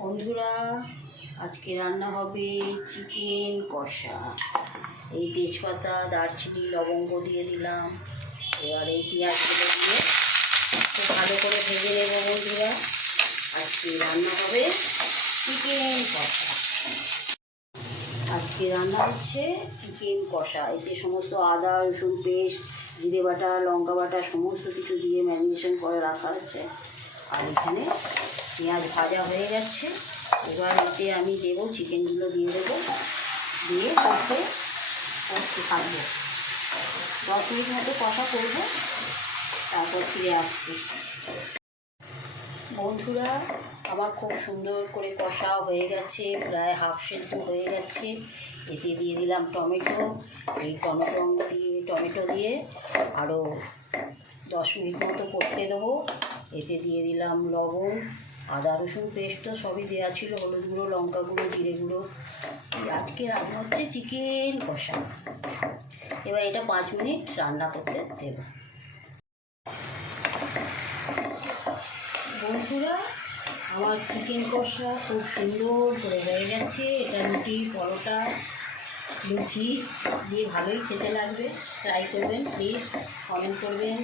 বন্ধুরা, আজকে রান্না হবে চিকেন কষা। এই তেজপাতা, দারচিনি, লবঙ্গ দিয়ে দিলাম। এবার এই পেঁয়াজগুলো দিয়ে খুব ভালো করে ভেজে নেব। বন্ধুরা, আজকে রান্না হবে চিকেন কষা। আজকে রান্না হচ্ছে চিকেন কষা। এতে সমস্ত আদা, রসুন পেস্ট, জিরে বাটা, লঙ্কা বাটা সমস্ত কিছু দিয়ে ম্যারিনেশন করে রাখা আছে। আর এখানে পেঁয়াজ ভাজা হয়ে যাচ্ছে। এবার এতে আমি দেবো, চিকেনগুলো দিয়ে দেবো, দিয়ে কষে থাকবো। 10 মিনিট মতো কষা করবো, তারপর ফিরে আসছি। বন্ধুরা, আমার খুব সুন্দর করে কষা হয়ে গেছে, প্রায় হাফ সেদ্ধ হয়ে গেছে। এতে দিয়ে দিলাম টমেটো। এই টমেটো দিয়ে আরও 10 মিনিট মতো করতে দেবো। এতে দিয়ে দিলাম লবণ, আদা রসুন পেস্ট তো সবই দেওয়া ছিল, হলুদ গুঁড়ো, লঙ্কা গুঁড়ো, জিরে গুঁড়ো। আজকে রান্না হচ্ছে চিকেন কষা। এবার এটা 5 মিনিট রান্না করতে দেব। বন্ধুরা, আমার চিকেন কষা খুব সুন্দর করে হয়ে গেছে। এটা রুটি, পরোটা, লুচি দিয়ে ভালোই খেতে লাগবে। ট্রাই করবেন প্লিজ, কমেন্ট করবেন।